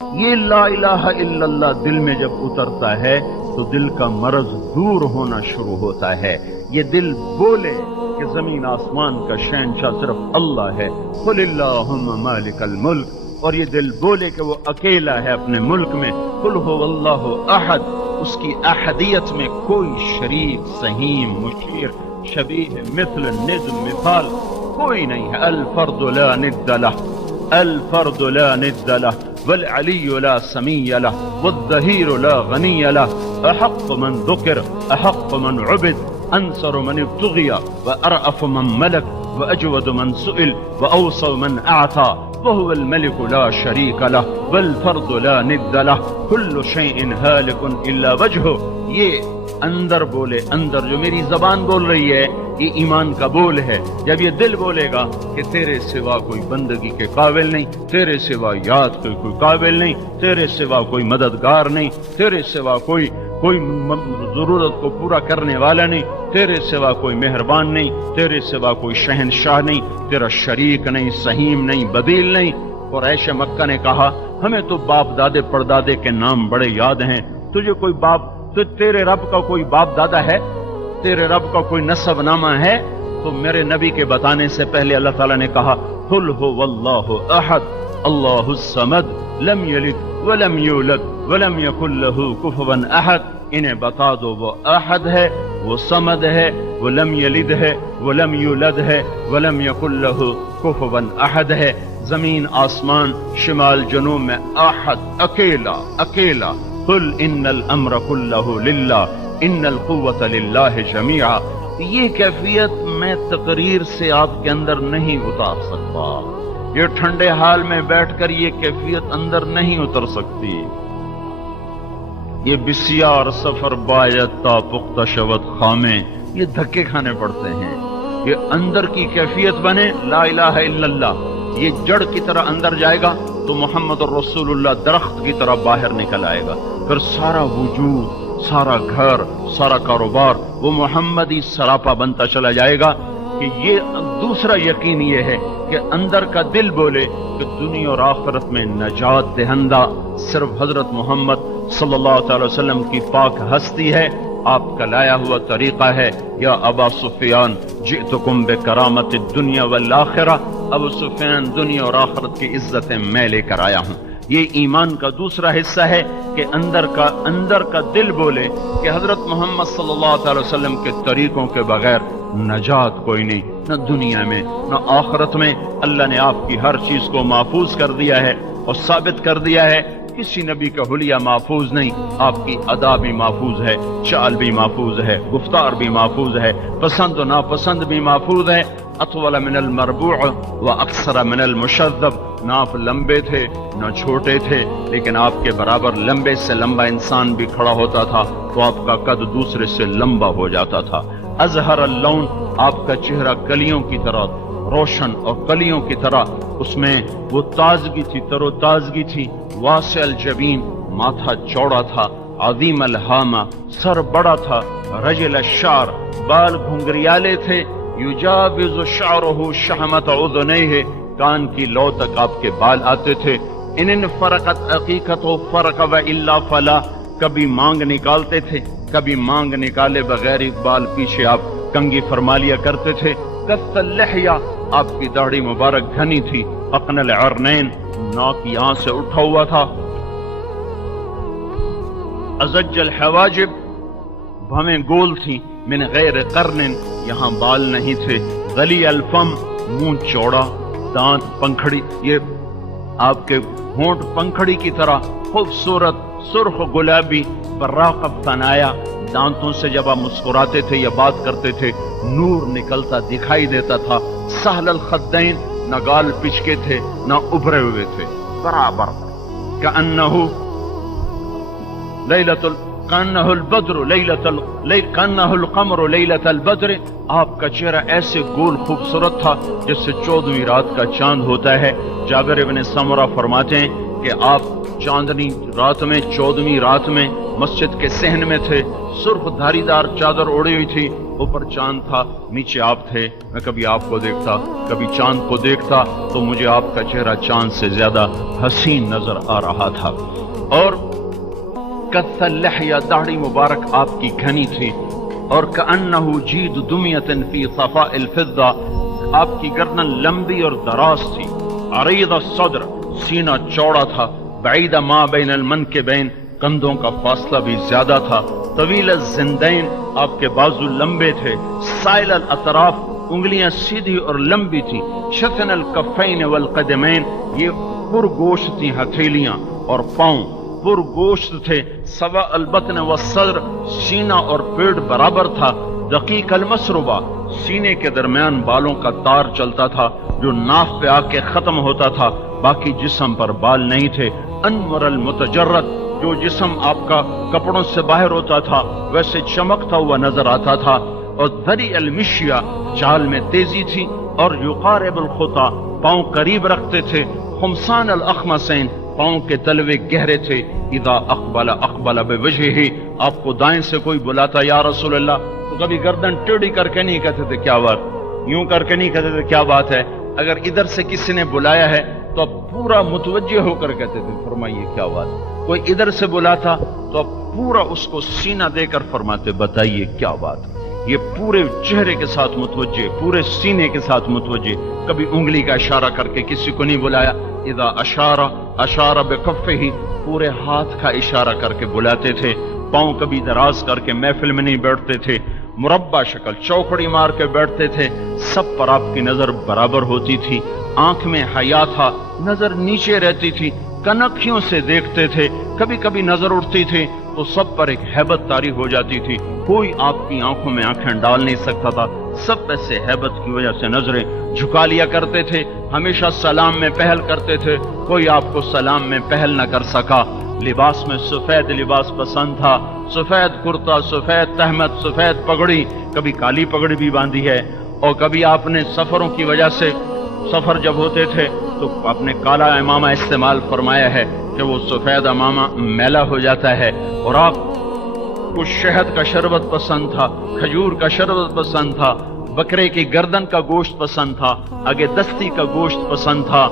یہ لا الہ الا اللہ دل میں جب اترتا ہے تو دل کا مرض دور ہونا شروع ہوتا ہے۔ یہ دل بولے کہ زمین آسمان کا شہنشاہ صرف اللہ ہے، قل اللہم مالک الملک، اور یہ دل بولے کہ وہ اکیلا ہے اپنے ملک میں، قل هو اللہ احد، اس کی احدیت میں کوئی شریک، سہیم، مشیر، شبیہ، مثل، ند، مثال کوئی نہیں ہے۔ الفرد لا ند لہ، الفرد لا ند لہ، والعلی لا سمی لہ، والظہیر لا غنی لہ، احق من ذکر، احق من عبد، انصر من ابتغی، وارأف من ملک، واجود من سئل، واوصل من اعطى، وهو الملك لا شریک لہ، والفرد لا ند لہ، کل شیء ہالک الا وجہہ۔ یہ اندر بولے، اندر جو میری زبان بول رہی ہے یہ ایمان کا بول ہے۔ جب یہ دل بولے گا کہ تیرے سوا کوئی بندگی کے قابل نہیں، تیرے سوا یاد کے کوئی قابل نہیں، تیرے سوا کوئی مددگار نہیں، تیرے سوا کوئی ضرورت کو پورا کرنے والا نہیں، تیرے سوا کوئی مہربان نہیں، تیرے سوا کوئی شہنشاہ نہیں، تیرا شریک نہیں، سہیم نہیں، بدیل نہیں۔ قریش مکہ نے کہا ہمیں تو باپ دادے پردادے کے نام بڑے یاد ہیں، تجھے کوئی باپ، تو تیرے رب کا کوئی باپ دادا ہے، تیرے رب کا کوئی نسب نامہ ہے؟ تو میرے نبی کے بتانے سے پہلے اللہ تعالیٰ نے کہا قل هو اللہ احد اللہ الصمد لم یلد ولم یولد ولم یکن له کفوا احد۔ انہیں بتا دو وہ احد ہے، وہ صمد ہے، وہ لم یلد ہے، وہ لم یولد ہے، ولم یکن له کفوا احد ہے۔ زمین آسمان شمال جنوب میں احد، اکیلا اکیلا۔ قل ان الامر كله للہ ان القوة للہ جمیعا۔ یہ کیفیت میں تقریر سے آپ کے اندر نہیں اتار سکتا، یہ ٹھنڈے حال میں بیٹھ کر یہ کیفیت اندر نہیں اتر سکتی۔ یہ بسیار سفر باید تا پختہ شود خامیں، یہ دھکے کھانے پڑتے ہیں۔ یہ اندر کی کیفیت بنے لا الہ الا اللہ، یہ جڑ کی طرح اندر جائے گا تو محمد الرسول اللہ درخت کی طرح باہر نکل آئے گا، پھر سارا وجود، سارا گھر، سارا کاروبار وہ محمدی سراپا بنتا چلا جائے گا۔ کہ یہ دوسرا یقین یہ ہے کہ اندر کا دل بولے کہ دنیا اور آخرت میں نجات دہندہ صرف حضرت محمد صلی اللہ تعالی وسلم کی پاک ہستی ہے، آپ کا لایا ہوا طریقہ ہے۔ یا ابا سفیان جئتکم بکرامت الدنیا والآخرہ، ابو سفیان دنیا اور آخرت کی عزتیں میں لے کر آیا ہوں۔ یہ ایمان کا دوسرا حصہ ہے کہ اندر کا دل بولے کہ حضرت محمد صلی اللہ تعالی وسلم کے طریقوں کے بغیر نجات کوئی نہیں، نہ دنیا میں نہ آخرت میں۔ اللہ نے آپ کی ہر چیز کو محفوظ کر دیا ہے اور ثابت کر دیا ہے، کسی نبی کا حلیہ محفوظ نہیں، آپ کی ادا بھی محفوظ ہے، چال بھی محفوظ ہے، گفتار بھی محفوظ ہے، پسند و ناپسند بھی محفوظ ہے۔ اطول من المربوع و اکثر من المشذب، نہ آپ لمبے تھے نہ چھوٹے تھے، لیکن آپ کے برابر لمبے سے لمبا انسان بھی کھڑا ہوتا تھا تو آپ کا قد دوسرے سے لمبا ہو جاتا تھا۔ ازہر اللون، آپ کا چہرہ کلیوں کی طرح روشن اور کلیوں کی طرح اس میں وہ تازگی تھی، تر و تازگی تھی۔ واسع الجبین، ماتھا چوڑا تھا، عظیم الہامہ، سر بڑا تھا، رجل الشعر، بال گھنگریالے تھے، یجاوز شعرہ شحمت اذنیہ، کان کی لو تک آپ کے بال آتے تھے۔ ان فرقت عقیقت و فرق و الا فلا، کبھی مانگ نکالتے تھے، کبھی مانگ نکالے بغیر بال پیچھے آپ کنگھی فرما لیا کرتے تھے۔ کث اللحیہ، آپ کی داڑھی مبارک گھنی تھی۔ اقن العرنین، ناک یہاں سے اٹھا ہوا تھا۔ ازج الحواجب، بھویں گول تھی۔ من غیر قرن، یہاں بال نہیں تھے۔ غلی الفم، منہ چوڑا، دانت پنکھڑی، یہ آپ کے ہونٹ پنکھڑی کی طرح خوبصورت، سرخ گلابی، براق ثنایا، دانتوں سے جب آپ مسکراتے تھے یا بات کرتے تھے نور نکلتا دکھائی دیتا تھا۔ سہل الخدین، نہ گال پچکے تھے نہ ابھرے ہوئے تھے، برابر۔ کأنہ القمر لیلۃ البدر، آپ کا چہرہ ایسے گول خوبصورت تھا جیسے 14ویں رات کا چاند ہوتا ہے۔ جابر ابن سمرہ فرماتے ہیں کہ آپ چاندنی رات میں، 14ویں رات میں مسجد کے صحن میں تھے، سرخ دھاری دار چادر اوڑی ہوئی تھی، اوپر چاند تھا، نیچے آپ تھے، میں کبھی آپ کو دیکھتا کبھی چاند کو دیکھتا تو مجھے آپ کا چہرہ چاند سے زیادہ حسین نظر آ رہا تھا۔ اور کث اللحیہ، داڑھی مبارک آپ کی گھنی تھی، اور کأنہ جید دمیۃ فی صفاء الفضہ، آپ کی گردن لمبی اور دراز تھی، عریض الصدر، سینہ چوڑا تھا، بعید ما بین المنکبین، کندھوں کا فاصلہ بھی زیادہ تھا، طویل الزندین، آپ کے بازو لمبے تھے، سائل الاطراف، انگلیاں سیدھی اور لمبی تھیں، شفن الکفین والقدمین، یہ پرگوشت تھیں ہتھیلیاں اور پاؤں پرگوشت تھے، سوا البطن والصدر، سینہ اور پیٹ برابر تھا، دقیق المسربہ، سینے کے درمیان بالوں کا تار چلتا تھا جو ناف پہ آ کے ختم ہوتا تھا، باقی جسم پر بال نہیں تھے، انور المتجرد، جو جسم آپ کا کپڑوں سے باہر ہوتا تھا ویسے چمکتا ہوا نظر آتا تھا، اور ذری المشیہ، چال میں تیزی تھی، اور یقارب الخطا، پاؤں قریب رکھتے تھے، خمسان الاخمسین، پاؤں کے تلوے گہرے تھے، اذا اقبل بوجہہ، آپ کو دائیں سے کوئی بلاتا یا رسول اللہ تو کبھی گردن ٹیڑھی کر کے نہیں کہتے تھے کیا بات، یوں کر کے نہیں کہتے تھے کیا بات ہے، اگر ادھر سے کسی نے بلایا ہے تو اب پورا متوجہ ہو کر کہتے تھے فرمائیے کیا بات، کوئی ادھر سے بلاتا تو اب پورا اس کو سینہ دے کر فرماتے بتائیے کیا بات، یہ پورے چہرے کے ساتھ متوجہ، پورے سینے کے ساتھ متوجہ، کبھی انگلی کا اشارہ کر کے کسی کو نہیں بلایا، اذا اشارہ بکفہ، پورے ہاتھ کا اشارہ کر کے بلاتے تھے، پاؤں کبھی دراز کر کے محفل میں نہیں بیٹھتے تھے، مربع شکل چوکڑی مار کے بیٹھتے تھے، سب پر آپ کی نظر برابر ہوتی تھی، آنکھ میں حیا تھا، نظر نیچے رہتی تھی، کنکھیوں سے دیکھتے تھے، کبھی کبھی نظر اٹھتی تھی تو سب پر ایک ہیبت طاری ہو جاتی تھی، کوئی آپ کی آنکھوں میں آنکھیں ڈال نہیں سکتا تھا، سب ایسے ہیبت کی وجہ سے نظریں جھکا لیا کرتے تھے، ہمیشہ سلام میں پہل کرتے تھے، کوئی آپ کو سلام میں پہل نہ کر سکا، لباس میں سفید لباس پسند تھا، سفید کرتا، سفید تہمت، سفید پگڑی، کبھی کالی پگڑی بھی باندھی ہے، اور کبھی آپ نے سفروں کی وجہ سے، سفر جب ہوتے تھے تو آپ نے کالا امامہ استعمال فرمایا ہے کہ وہ سفید امامہ میلا ہو جاتا ہے، اور آپ کو شہد کا شربت پسند تھا، کھجور کا شربت پسند تھا، بکرے کی گردن کا گوشت پسند تھا، آگے دستی کا گوشت پسند تھا،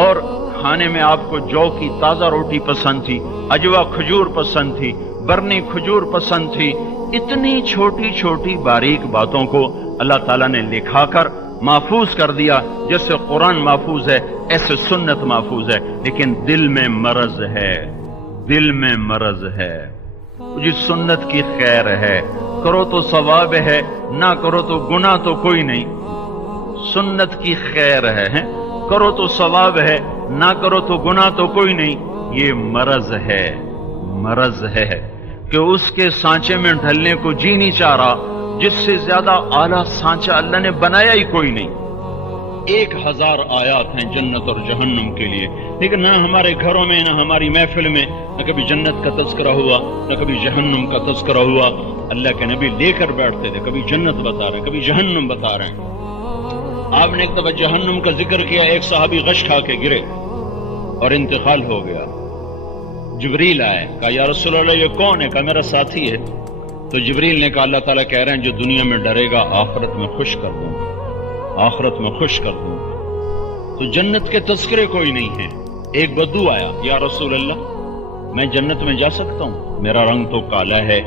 اور کھانے میں آپ کو جو کی تازہ روٹی پسند تھی، اجوا کھجور پسند تھی، برنی کھجور پسند تھی، اتنی چھوٹی چھوٹی باریک باتوں کو اللہ تعالیٰ نے لکھا کر محفوظ کر دیا، جیسے قرآن محفوظ ہے ایسے سنت محفوظ ہے، لیکن دل میں مرض ہے، دل میں مرض ہے، جی سنت کی خیر ہے، کرو تو ثواب ہے، نہ کرو تو گناہ تو کوئی نہیں، سنت کی خیر ہے، کرو تو ثواب ہے، نہ کرو تو گناہ تو کوئی نہیں، یہ مرض ہے، مرض ہے کہ اس کے سانچے میں ڈھلنے کو جی نہیں چاہ رہا، جس سے زیادہ اعلیٰ سانچہ اللہ نے بنایا ہی کوئی نہیں، 1000 آیات ہیں جنت اور جہنم کے لیے، لیکن نہ ہمارے گھروں میں، نہ ہماری محفل میں، نہ کبھی جنت کا تذکرہ ہوا، نہ کبھی جہنم کا تذکرہ ہوا، اللہ کے نبی لے کر بیٹھتے تھے، کبھی جنت بتا رہے ہیں، کبھی جہنم بتا رہے ہیں، آپ نے ایک دفعہ جہنم کا ذکر کیا، ایک صحابی غش کھا کے گرے اور انتقال ہو گیا، جبریل آئے، کہا یا رسول اللہ یہ کون ہے؟ کہا میرا ساتھی ہے، تو جبریل نے کہا اللہ تعالیٰ کہہ رہے ہیں جو دنیا میں ڈرے گا آخرت میں خوش کر دوں گا، آخرت میں خوش کر دوں گا، تو جنت کے تذکرے کوئی نہیں ہے، ایک بدو آیا، یا رسول اللہ میں جنت میں جا سکتا ہوں؟ میرا رنگ تو کالا ہے،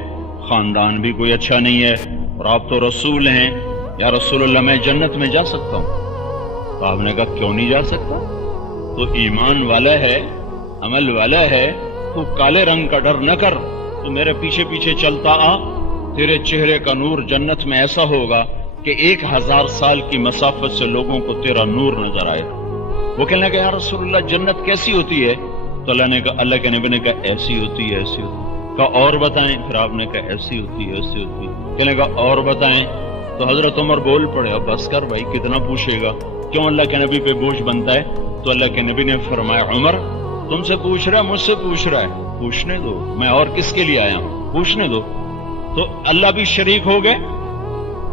خاندان بھی کوئی اچھا نہیں ہے، اور آپ تو رسول ہیں، یا رسول اللہ میں جنت میں جا سکتا ہوں؟ تو آپ نے کہا کیوں نہیں جا سکتا؟ تو ایمان والا ہے، عمل والا ہے، تو کالے رنگ کا ڈر نہ کر، تو میرے پیچھے پیچھے چلتا آ، تیرے چہرے کا نور جنت میں ایسا ہوگا کہ 1000 سال کی مسافت سے لوگوں کو تیرا نور نظر آئے۔ وہ کہنے لگا یا رسول اللہ جنت کیسی ہوتی ہے؟ تو اللہ کے نبی نے کہا ایسی ہوتی ہے، ایسی ہوتی ہے، کہا اور بتائیں، پھر آپ نے کہا ایسی ہوتی ہے، ایسی ہوتی ہے، کہنے لگا اور بتائیں، تو حضرت عمر بول پڑے اب بس کر بھائی کتنا پوچھے گا، کیوں اللہ کے نبی پہ بوجھ بنتا ہے؟ تو اللہ کے نبی نے فرمایا عمر تم سے پوچھ رہا ہے، مجھ سے پوچھ رہا ہے، پوچھنے دو، میں اور کس کے لیے آیا ہوں، پوچھنے دو۔ تو اللہ بھی شریک ہو گئے،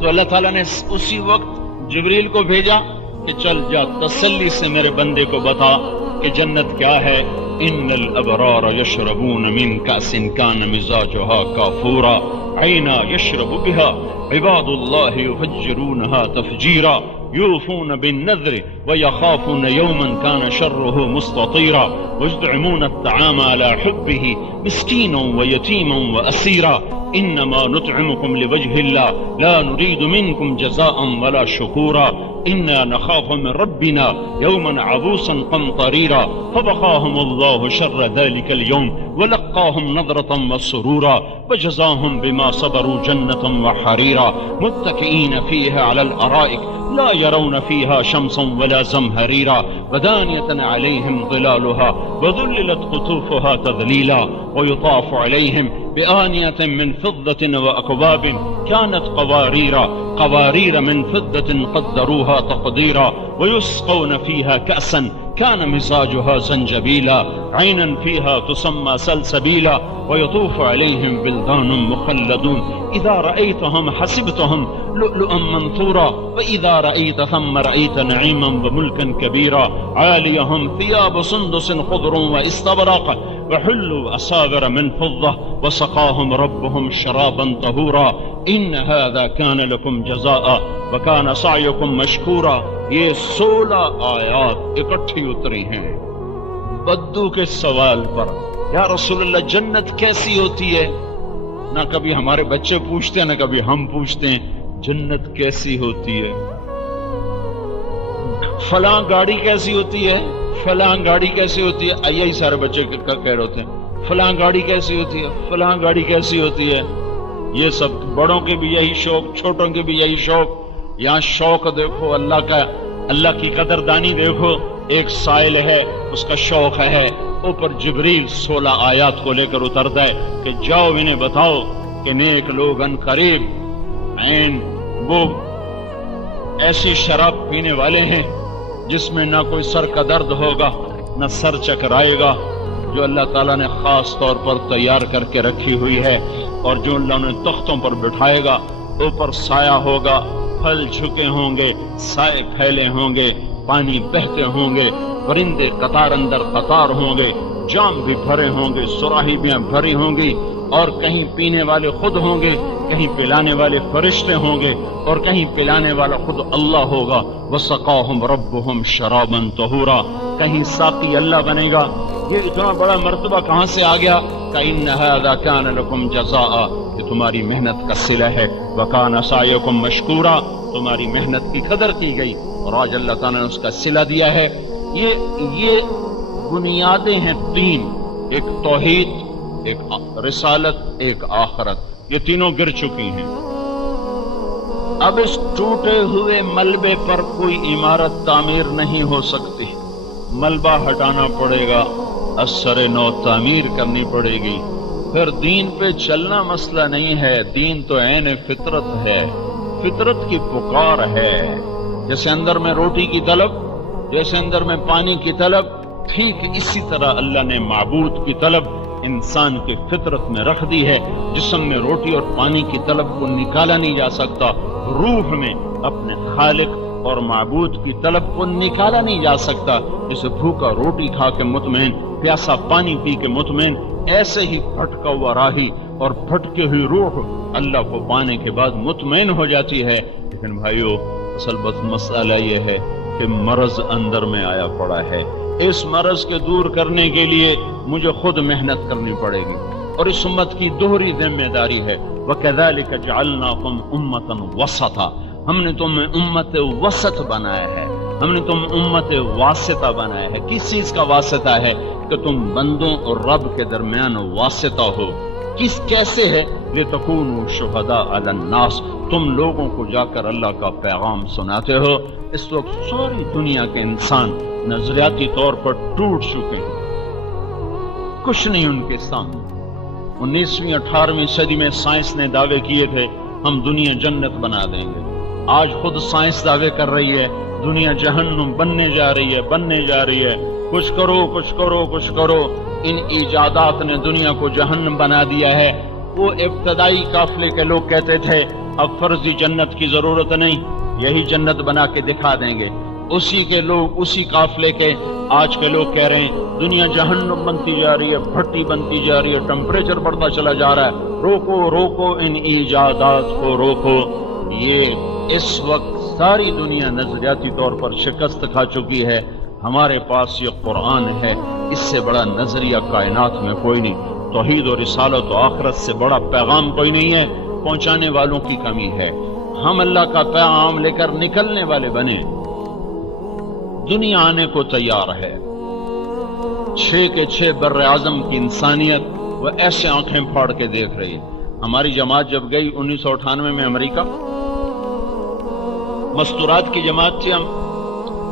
تو اللہ تعالیٰ نے اسی وقت جبریل کو بھیجا کہ چل جا تسلی سے میرے بندے کو بتا کہ جنت کیا ہے؟ ان الابرار یشربون من کأس کان مزاجها کافورا عینا یشرب بها عباد اللہ یفجرونها تفجیرا يوفون بالنذر ويخافون يوما كان شره مستطيرا ويطعمون الطعام على حبه مسكينا ويتيما وأسيرا إنما نطعمكم لوجه الله لا نريد منكم جزاء ولا شكورا إنا نخاف من ربنا يوما عبوسا قمطريرا فوقاهم الله شر ذلك اليوم ولقاهم نظرة وسرورا وجزاهم بما صبروا جنة وحريرا متكئين فيها على الأرائك لا يرون فيها شمسا ولا زمهريرا ودانية عليهم ظلالها وذللت قطوفها تذليلا ويطاف عليهم بآنية من فضة وأكواب كانت قوارير من فضة قدروها تقديرا ويسقون فيها كأسا كان مزاجها زنجبيلا عينا فيها تسمى سلسبيلا ويطوف عليهم بلدان مخلدون إذا رأيتهم حسبتهم لؤلؤا منثورا وإذا رأيت ثم رأيت نعيما وملكا كبيرا عاليهم ثياب سندس خضر واستبرق وحلوا أساور من فضة وسقاهم ربهم شرابا طهورا إن هذا كان لكم جزاء وكان سعيكم مشكورا. یہ 16 آیات اکٹھی اتری ہیں بدو کے سوال پر. یا رسول اللہ جنت کیسی ہوتی ہے؟ نہ کبھی ہمارے بچے پوچھتے ہیں نہ کبھی ہم پوچھتے ہیں جنت کیسی ہوتی ہے. فلاں گاڑی کیسی ہوتی ہے، فلاں گاڑی کیسی ہوتی ہے، یہی سارے بچے کہہ رہے ہوتے ہیں فلاں گاڑی کیسی ہوتی ہے، فلاں گاڑی کیسی ہوتی ہے. یہ سب بڑوں کے بھی یہی شوق، چھوٹوں کے بھی یہی شوق. یہاں شوق دیکھو اللہ کا، اللہ کی قدردانی دیکھو. ایک سائل ہے اس کا شوق ہے، اوپر جبریل 16 آیات کو لے کر اترتا ہے کہ جاؤ انہیں بتاؤ کہ نیک لوگ ان قریب وہ ایسی شراب پینے والے ہیں جس میں نہ کوئی سر کا درد ہوگا نہ سر چکرائے گا، جو اللہ تعالیٰ نے خاص طور پر تیار کر کے رکھی ہوئی ہے، اور جو اللہ نے تختوں پر بٹھائے گا. اوپر سایہ ہوگا، پھل جھکے ہوں گے، سائے پھیلے ہوں گے، پانی بہتے ہوں گے، پرندے قطار اندر قطار ہوں گے، جام بھی بھرے ہوں گے، سراہی بھی بھری ہوں گی، اور کہیں پینے والے خود ہوں گے، کہیں پلانے والے فرشتے ہوں گے، اور کہیں پلانے والا خود اللہ ہوگا. وَسَقَاهُمْ رَبُّهُمْ شَرَابًا طَهُورًا. کہیں ساقی اللہ بنے گا. یہ اتنا بڑا مرتبہ کہاں سے آ گیا؟ کہ هَذَا كَانَ لَكُمْ جَزَاءً، یہ تمہاری محنت کا صلہ ہے. وَكَانَ سَعْيُكُمْ مَشْكُورًا، تمہاری محنت کی قدر کی گئی اور آج اللہ تعالیٰ نے اس کا صلہ دیا ہے. یہ بنیادیں ہیں تین، ایک توحید، ایک رسالت، ایک آخرت. یہ تینوں گر چکی ہیں. اب اس ٹوٹے ہوئے ملبے پر کوئی عمارت تعمیر نہیں ہو سکتی. ملبہ ہٹانا پڑے گا، اثر نو تعمیر کرنی پڑے گی. پھر دین پہ چلنا مسئلہ نہیں ہے، دین تو عین فطرت ہے، فطرت کی پکار ہے. جیسے اندر میں روٹی کی طلب، جیسے اندر میں پانی کی طلب، ٹھیک اسی طرح اللہ نے معبود کی طلب انسان کی فطرت میں رکھ دی ہے. جسم میں روٹی اور پانی کی طلب کو نکالا نہیں جا سکتا، روح میں اپنے خالق اور معبود کی طلب کو نکالا نہیں جا سکتا. جسے بھوکا روٹی کھا کے مطمئن، پیاسا پانی پی کے مطمئن، ایسے ہی بھٹکا ہوا راہی اور بھٹکی ہوئی روح اللہ کو پانے کے بعد مطمئن ہو جاتی ہے. لیکن بھائیو اصل مسئلہ یہ ہے کہ مرض اندر میں آیا پڑا ہے. اس مرض کے دور کرنے کے لیے مجھے خود محنت کرنی پڑے گی، اور اس امت کی دوہری ذمہ داری ہے. وَكَذَلِكَ جَعَلْنَاكُمْ أُمَّةً وَسَطًا، ہم نے تمہیں امت وسط بنایا ہے، ہم نے تم امت واسطہ بنایا ہے. کس چیز کا واسطہ ہے؟ کہ تم بندوں اور رب کے درمیان واسطہ ہو. کیسے ہے؟ لِتَكُونُوا شُهَدَاءَ عَلَى النَّاسِ، تم لوگوں کو جا کر اللہ کا پیغام سناتے ہو. اس وقت ساری دنیا کے انسان نظریاتی طور پر ٹوٹ چکے ہیں، کچھ نہیں ان کے سامنے. 19ویں 18ویں صدی میں سائنس نے دعوے کیے تھے ہم دنیا جنت بنا دیں گے. آج خود سائنس دعوے کر رہی ہے دنیا جہنم بننے جا رہی ہے، بننے جا رہی ہے. کچھ کرو کچھ کرو کچھ کرو. ان ایجادات نے دنیا کو جہنم بنا دیا ہے. وہ ابتدائی قافلے کے لوگ کہتے تھے اب فرضی جنت کی ضرورت نہیں، یہی جنت بنا کے دکھا دیں گے. اسی کے لوگ، اسی قافلے کے آج کے لوگ کہہ رہے ہیں دنیا جہنم بنتی جا رہی ہے، بھٹی بنتی جا رہی ہے، ٹمپریچر بڑھتا چلا جا رہا ہے، روکو روکو ان ایجادات کو روکو۔ یہ اس وقت ساری دنیا نظریاتی طور پر شکست کھا چکی ہے، ہمارے پاس یہ قرآن ہے، اس سے بڑا نظریہ کائنات میں کوئی نہیں، توحید و رسالت و آخرت سے بڑا پیغام کوئی نہیں ہے، پہنچانے والوں کی کمی ہے۔ ہم اللہ کا پیغام لے کر نکلنے والے بنے، دنیا آنے کو تیار ہے، 6 کے 6 بر اعظم کی انسانیت وہ ایسے آنکھیں پھاڑ کے دیکھ رہی ہے۔ ہماری جماعت جب گئی 1998 میں امریکہ، مستورات کی جماعت تھی، ہم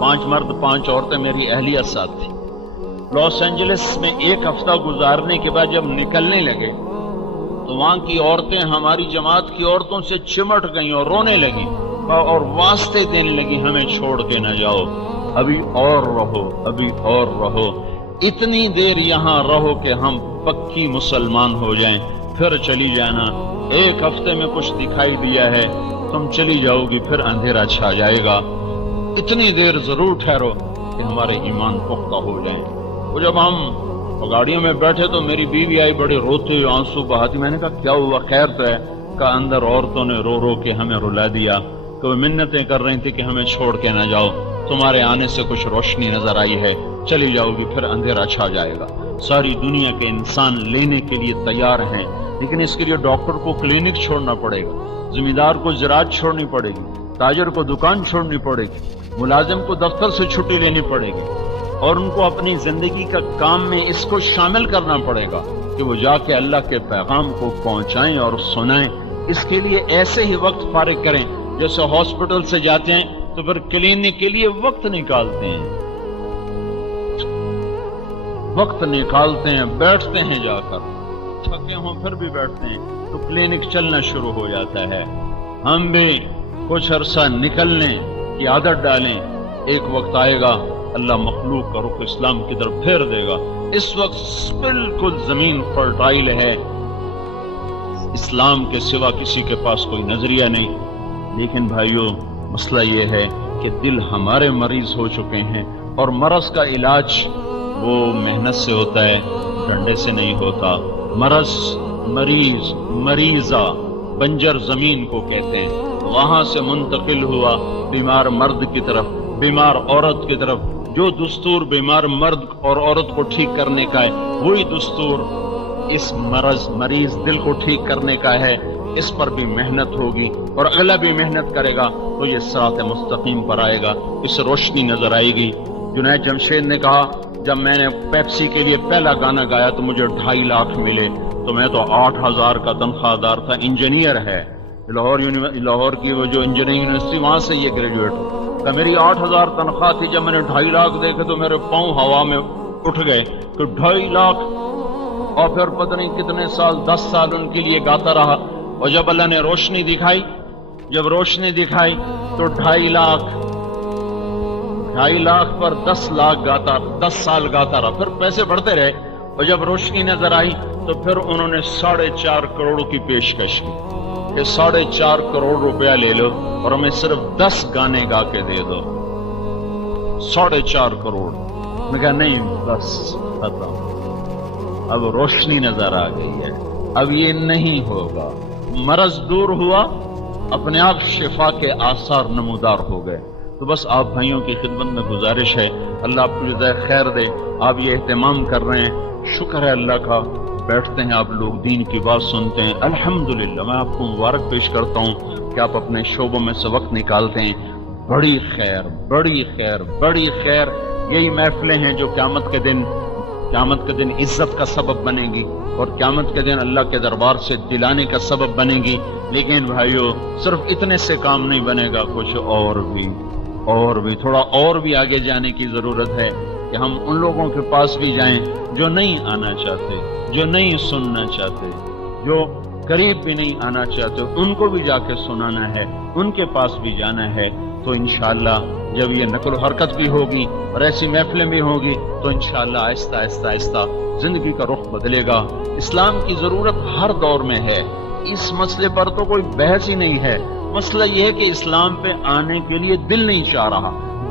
5 مرد 5 عورتیں، میری اہلیہ ساتھ تھی۔ لاس اینجلس میں 1 ہفتہ گزارنے کے بعد جب نکلنے لگے تو وہاں کی عورتیں ہماری جماعت کی عورتوں سے چمٹ گئیں اور رونے لگیں اور واسطے دینے لگی ہمیں چھوڑ کے نہ جاؤ، ابھی اور رہو، ابھی اور رہو، اتنی دیر یہاں رہو کہ ہم پکی مسلمان ہو جائیں، پھر چلی جانا، 1 ہفتے میں کچھ دکھائی دیا ہے، تم چلی جاؤ گی، پھر اندھیرا چھا جائے گا، اتنی دیر ضرور ٹھہرو کہ ہمارے ایمان پختہ ہو جائیں۔ وہ جب ہم گاڑیوں میں بیٹھے تو میری بیوی آئی بڑے روتے ہوئے، آنسو بہاتی، میں نے کہا کیا ہوا، خیر تو ہے؟ کہا اندر عورتوں نے رو رو کے ہمیں رلا دیا، کہ وہ منتیں کر رہی تھی کہ ہمیں چھوڑ کے نہ جاؤ، تمہارے آنے سے کچھ روشنی نظر آئی ہے، چلی جاؤ گی، پھر اندھیرا چھا جائے گا۔ ساری دنیا کے انسان لینے کے لیے تیار ہیں، لیکن اس کے لیے ڈاکٹر کو کلینک چھوڑنا پڑے گا، زمیندار کو زراعت چھوڑنی پڑے گی، تاجر کو دکان چھوڑنی پڑے گی، ملازم کو دفتر سے چھٹی لینی پڑے گی، اور ان کو اپنی زندگی کا کام میں اس کو شامل کرنا پڑے گا کہ وہ جا کے اللہ کے پیغام کو پہنچائیں اور سنائیں۔ اس کے لیے ایسے ہی وقت فارغ کریں، جیسے ہاسپٹل سے جاتے ہیں تو پھر کلینک کے لیے وقت نکالتے ہیں، وقت نکالتے ہیں، بیٹھتے ہیں، جا کر تھکے ہوں پھر بھی بیٹھتے ہیں، تو کلینک چلنا شروع ہو جاتا ہے۔ ہم بھی کچھ عرصہ نکلنے کی عادت ڈالیں، ایک وقت آئے گا اللہ مخلوق کا رخ اسلام کی طرف پھیر دے گا۔ اس وقت بالکل زمین فرٹائل ہے، اسلام کے سوا کسی کے پاس کوئی نظریہ نہیں، لیکن بھائیو مسئلہ یہ ہے کہ دل ہمارے مریض ہو چکے ہیں، اور مرض کا علاج وہ محنت سے ہوتا ہے، ڈنڈے سے نہیں ہوتا۔ مرض، مریض، مریضہ بنجر زمین کو کہتے ہیں، وہاں سے منتقل ہوا بیمار مرد کی طرف، بیمار عورت کی طرف۔ جو دستور بیمار مرد اور عورت کو ٹھیک کرنے کا ہے، وہی دستور اس مریض دل کو ٹھیک کرنے کا ہے۔ اس پر بھی محنت ہوگی، اور اگلا بھی محنت کرے گا تو یہ صراط مستقیم پر آئے گا، اس روشنی نظر آئے گی۔ جنید جمشید نے کہا جب میں نے پیپسی کے لیے پہلا گانا گایا تو مجھے 2.5 لاکھ ملے، تو میں تو 8,000 کا تنخواہ دار تھا، انجینئر ہے، لاہور کی وہ جو انجینئرنگ یونیورسٹی، وہاں سے یہ گریجویٹ، کہ میری 8,000 تنخواہ تھی، جب میں نے 2.5 لاکھ دیکھے تو میرے پاؤں ہوا میں اٹھ گئے کہ 2.5 لاکھ، اور پھر پتہ نہیں کتنے سال، 10 سال ان کے لیے گاتا رہا، اور جب اللہ نے روشنی دکھائی، جب روشنی دکھائی تو 2.5 لاکھ پر 10 لاکھ گاتا، 10 سال گاتا رہا، پھر پیسے بڑھتے رہے، اور جب روشنی نظر آئی تو پھر انہوں نے 4.5 کروڑ کی پیشکش کی کہ 4.5 کروڑ روپیہ لے لو اور ہمیں صرف 10 گانے گا کے دے دو۔ 4.5 کروڑ، میں کہا نہیں بس ختم، اب روشنی نظر آ گئی ہے، اب یہ نہیں ہوگا۔ مرض دور ہوا، اپنے آپ شفا کے آثار نمودار ہو گئے۔ تو بس آپ بھائیوں کی خدمت میں گزارش ہے، اللہ آپ کو جزائے خیر دے، آپ یہ اہتمام کر رہے ہیں، شکر ہے اللہ کا، بیٹھتے ہیں آپ لوگ، دین کی بات سنتے ہیں، الحمدللہ۔ میں آپ کو مبارک پیش کرتا ہوں کہ آپ اپنے شعبوں میں سے وقت نکالتے ہیں، بڑی خیر، بڑی خیر، بڑی خیر۔ یہی محفلیں ہیں جو قیامت کے دن عزت کا سبب بنے گی، اور قیامت کے دن اللہ کے دربار سے دلانے کا سبب بنے گی۔ لیکن بھائیو صرف اتنے سے کام نہیں بنے گا، کچھ اور بھی تھوڑا اور بھی آگے جانے کی ضرورت ہے کہ ہم ان لوگوں کے پاس بھی جائیں جو نہیں آنا چاہتے، جو نہیں سننا چاہتے، جو قریب بھی نہیں آنا چاہتے، ان کو بھی جا کے سنانا ہے، ان کے پاس بھی جانا ہے۔ تو انشاءاللہ جب یہ نقل و حرکت بھی ہوگی اور ایسی محفلیں بھی ہوگی تو انشاءاللہ آہستہ آہستہ آہستہ زندگی کا رخ بدلے گا۔ اسلام کی ضرورت ہر دور میں ہے، اس مسئلے پر تو کوئی بحث ہی نہیں ہے۔ مسئلہ یہ ہے کہ اسلام پہ آنے کے لیے دل نہیں چاہ رہا،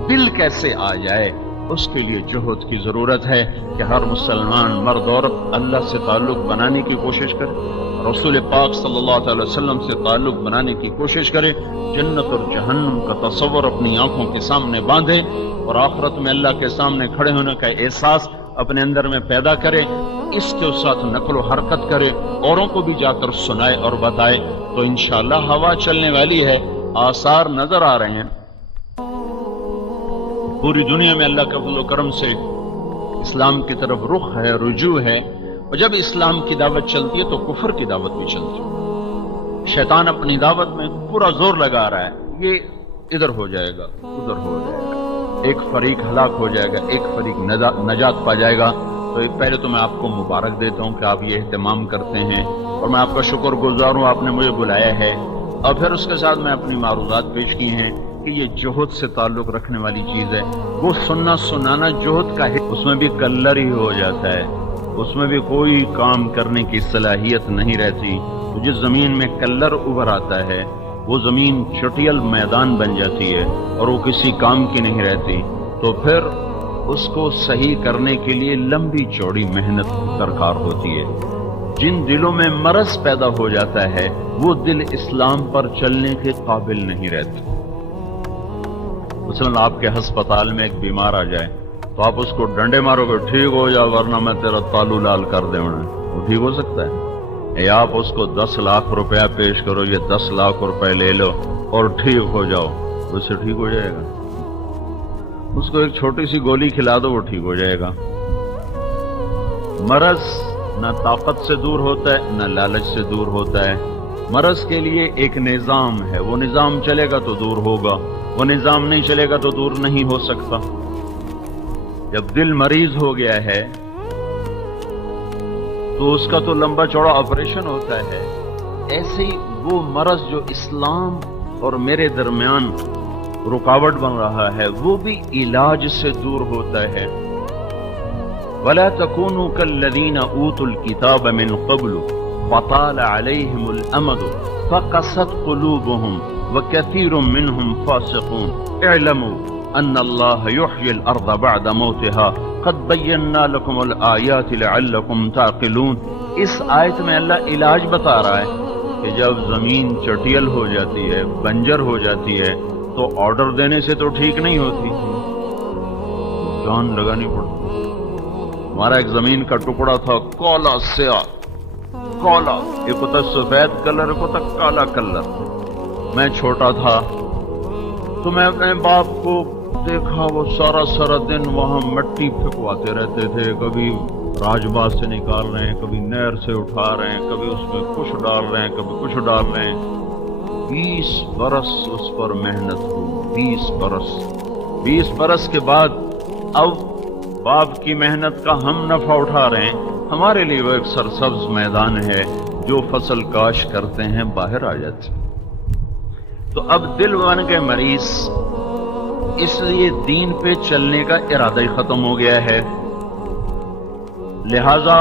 دل کیسے آ جائے، اس کے لیے جہد کی ضرورت ہے کہ ہر مسلمان مرد عورت اللہ سے تعلق بنانے کی کوشش کرے، رسول پاک صلی اللہ تعالی وسلم سے تعلق بنانے کی کوشش کرے، جنت اور جہنم کا تصور اپنی آنکھوں کے سامنے باندھے اور آخرت میں اللہ کے سامنے کھڑے ہونے کا احساس اپنے اندر میں پیدا کرے، اس کے ساتھ نقل و حرکت کرے، اوروں کو بھی جا کر سنائے اور بتائے، تو انشاءاللہ ہوا چلنے والی ہے، آثار نظر آ رہے ہیں۔ پوری دنیا میں اللہ کا فضل و کرم سے اسلام کی طرف رخ ہے، رجوع ہے، اور جب اسلام کی دعوت چلتی ہے تو کفر کی دعوت بھی چلتی ہے۔ شیطان اپنی دعوت میں پورا زور لگا رہا ہے، یہ ادھر ہو جائے گا، ادھر ہو جائے گا، ایک فریق ہلاک ہو جائے گا، ایک فریق نجات پا جائے گا۔ تو پہلے تو میں آپ کو مبارک دیتا ہوں کہ آپ یہ اہتمام کرتے ہیں، اور میں آپ کا شکر گزار ہوں، آپ نے مجھے بلایا ہے، اور پھر اس کے ساتھ میں اپنی معروضات پیش کی ہیں کہ یہ جہد سے تعلق رکھنے والی چیز ہے۔ وہ سننا سنانا جہد کا ہے، اس میں بھی کلر ہی ہو جاتا ہے، اس میں بھی کوئی کام کرنے کی صلاحیت نہیں رہتی۔ تو جس زمین میں کلر ابھر آتا ہے وہ زمین چٹیل میدان بن جاتی ہے اور وہ کسی کام کی نہیں رہتی، تو پھر اس کو صحیح کرنے کے لیے لمبی چوڑی محنت درکار ہوتی ہے۔ جن دلوں میں مرض پیدا ہو جاتا ہے وہ دل اسلام پر چلنے کے قابل نہیں رہتے۔ مثلا آپ کے ہسپتال میں ایک بیمار آ جائے تو آپ اس کو ڈنڈے مارو گے ٹھیک ہو جا ورنہ میں تیرا تالو لال کر دے، وہ ٹھیک ہو سکتا ہے؟ یا آپ اس کو 10 لاکھ روپیہ پیش کرو، یہ 10 لاکھ روپے لے لو اور ٹھیک ہو جاؤ، اس سے ٹھیک ہو جائے گا؟ اس کو ایک چھوٹی سی گولی کھلا دو وہ ٹھیک ہو جائے گا۔ مرض نہ طاقت سے دور ہوتا ہے نہ لالچ سے دور ہوتا ہے، مرض کے لیے ایک نظام ہے، وہ نظام چلے گا تو دور ہوگا، وہ نظام نہیں چلے گا تو دور نہیں ہو سکتا۔ جب دل مریض ہو گیا ہے تو اس کا تو لمبا چوڑا آپریشن ہوتا ہے، ایسے ہی وہ مرض جو اسلام اور میرے درمیان رکاوٹ بن رہا ہے وہ بھی علاج سے دور ہوتا ہے۔ وَلَا تَكُونُوا كَالَّذِينَ أُوتُوا الْكِتَابَ مِنْ قَبْلُ فَطَالَ عَلَيْهِمُ الْأَمَدُ فَقَسَتْ قُلُوبُهُمْ وَكَثِيرٌ مِّنْهُمْ فَاسِقُونَ اعْلَمُوا أَنَّ اللَّهَ يُحْيِي الْأَرْضَ بَعْدَ مَوْتِهَا قَدْ بَيَّنَّا لَكُمُ الْآيَاتِ لَعَلَّكُمْ تَعْقِلُونَ۔ اس آیت میں اللہ علاج بتا رہا ہے کہ جب زمین چٹیل ہو جاتی ہے، بنجر ہو جاتی ہے، تو آرڈر دینے سے تو ٹھیک نہیں ہوتی، جان لگانی پڑتی۔ ہمارا ایک زمین کا ٹکڑا تھا، کالا سیاہ، کالا، ایک ہوتا سفید کلر، ایک ہوتا کالا کلر۔ میں چھوٹا تھا تو میں اپنے باپ کو دیکھا، وہ سارا دن وہاں مٹی پھکواتے رہتے تھے، کبھی راج باغ سے نکال رہے ہیں، کبھی نہر سے اٹھا رہے ہیں، کبھی اس میں کچھ ڈال رہے ہیں، کبھی کچھ ڈال رہے ہیں۔ 20 برس اس پر محنت ہوئی، 20 برس کے بعد اب باپ کی محنت کا ہم نفع اٹھا رہے ہیں، ہمارے لیے وہ ایک سرسبز میدان ہے، جو فصل کاش کرتے ہیں باہر آ جاتے۔ تو اب دل بن کے مریض، اس لیے دین پہ چلنے کا ارادہ ہی ختم ہو گیا ہے۔ لہذا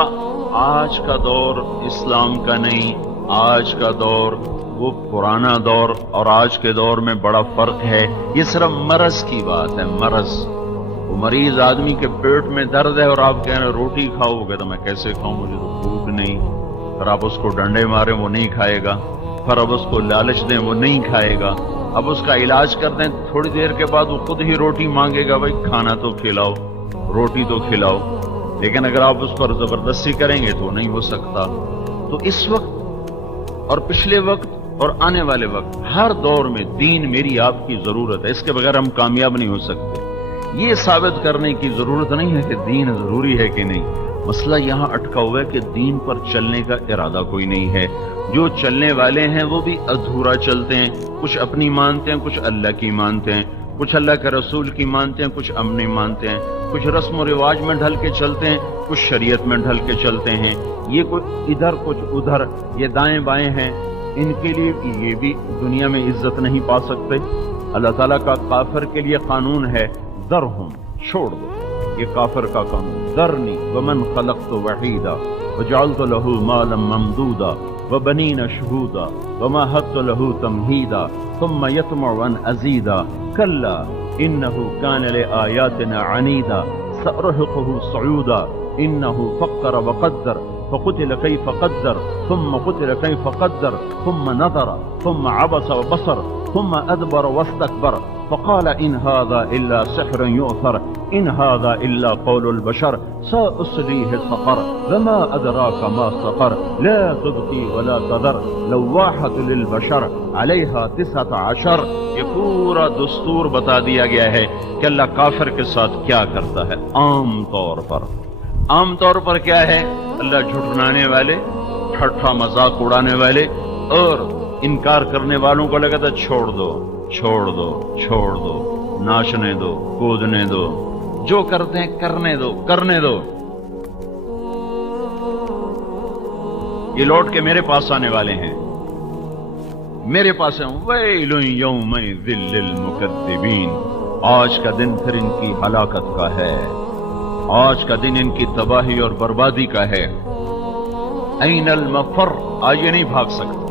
آج کا دور اسلام کا نہیں، آج کا دور وہ پرانا دور، اور آج کے دور میں بڑا فرق ہے۔ یہ صرف مرض کی بات ہے، مرض، وہ مریض آدمی کے پیٹ میں درد ہے اور آپ کہہ رہے ہیں روٹی کھاؤ گے، تو میں کیسے کھاؤں، مجھے تو بھوک نہیں۔ پھر آپ اس کو ڈنڈے ماریں وہ نہیں کھائے گا، پھر اب اس کو لالچ دیں وہ نہیں کھائے گا، اب اس کا علاج کر دیں تھوڑی دیر کے بعد وہ خود ہی روٹی مانگے گا، بھائی کھانا تو کھلاؤ، روٹی تو کھلاؤ۔ لیکن اگر آپ اس پر زبردستی کریں گے تو نہیں ہو سکتا۔ تو اس وقت اور پچھلے وقت اور آنے والے وقت ہر دور میں دین میری آپ کی ضرورت ہے، اس کے بغیر ہم کامیاب نہیں ہو سکتے۔ یہ ثابت کرنے کی ضرورت نہیں ہے کہ دین ضروری ہے کہ نہیں، مسئلہ یہاں اٹکا ہوا ہے کہ دین پر چلنے کا ارادہ کوئی نہیں ہے۔ جو چلنے والے ہیں وہ بھی ادھورا چلتے ہیں، کچھ اپنی مانتے ہیں، کچھ اللہ کی مانتے ہیں، کچھ اللہ کے رسول کی مانتے ہیں، کچھ اپنی مانتے ہیں، کچھ رسم و رواج میں ڈھل کے چلتے ہیں، کچھ شریعت میں ڈھل کے چلتے ہیں۔ یہ کچھ ادھر کچھ ادھر، یہ دائیں بائیں ہیں، ان کے لیے یہ بھی دنیا میں عزت نہیں پا سکتے۔ اللہ تعالیٰ کا کافر کے لیے قانون ہے، ذرہم، چھوڑ دو، یہ کافر کا قانون، ذرنی ومن خلقت وحیدا وجعلت له مالا ممدودا وبنین شہودا ومہدت له تمہیدا ثم یطمع ان ازیدا کلا إنه كان لآياتنا عنيدا سأرهقه صعودا إنه فكر وقدر فقتل كيف قدر ثم قتل كيف قدر ثم نظر ثم عبس وبصر ثم أدبر واستكبر فقال إن هذا إلا سحر يؤثر إن هذا إلا قول البشر سأصليه سقر وما أدراك ما سقر لا تبقي ولا تذر لواحة للبشر عليها 19. یہ پورا دستور بتا دیا گیا ہے کہ اللہ کافر کے ساتھ کیا کرتا ہے. عام طور پر کیا ہے؟ اللہ جھٹلانے والے، ٹھٹھا مذاق اڑانے والے اور انکار کرنے والوں کو لگا تھا چھوڑ دو چھوڑ دو چھوڑ دو، ناچنے دو، کودنے دو، جو کرتے ہیں کرنے دو کرنے دو. یہ لوٹ کے میرے پاس آنے والے ہیں، میرے پاس ہیں. ویل یومئذ للمکذبین، آج کا دن پھر ان کی ہلاکت کا ہے، آج کا دن ان کی تباہی اور بربادی کا ہے. این المفر، آج یہ نہیں بھاگ سکتے.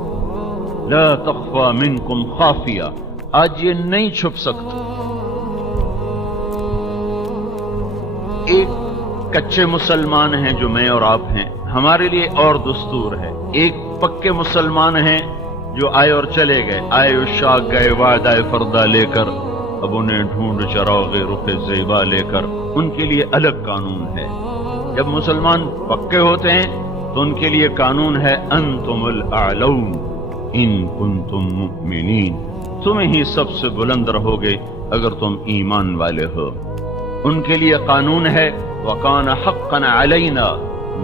لا تخفى منکم خافیہ، آج یہ نہیں چھپ سکتے. ایک کچے مسلمان ہیں جو میں اور آپ ہیں، ہمارے لیے اور دستور ہے. ایک پکے مسلمان ہیں جو آئے اور چلے گئے، آئے عشاق گئے وعدہ فردہ لے کر، اب انہیں ڈھونڈ چراغ رخ زیبا لے کر، ان کے لیے الگ قانون ہے. جب مسلمان پکے ہوتے ہیں تو ان کے لیے قانون ہے انتم الاعلون ان کنتم مؤمنین، تم ہی سب سے بلند رہو گے اگر تم ایمان والے ہو. ان کے لیے قانون ہے وَقَانَ حَقًّا عَلَيْنَا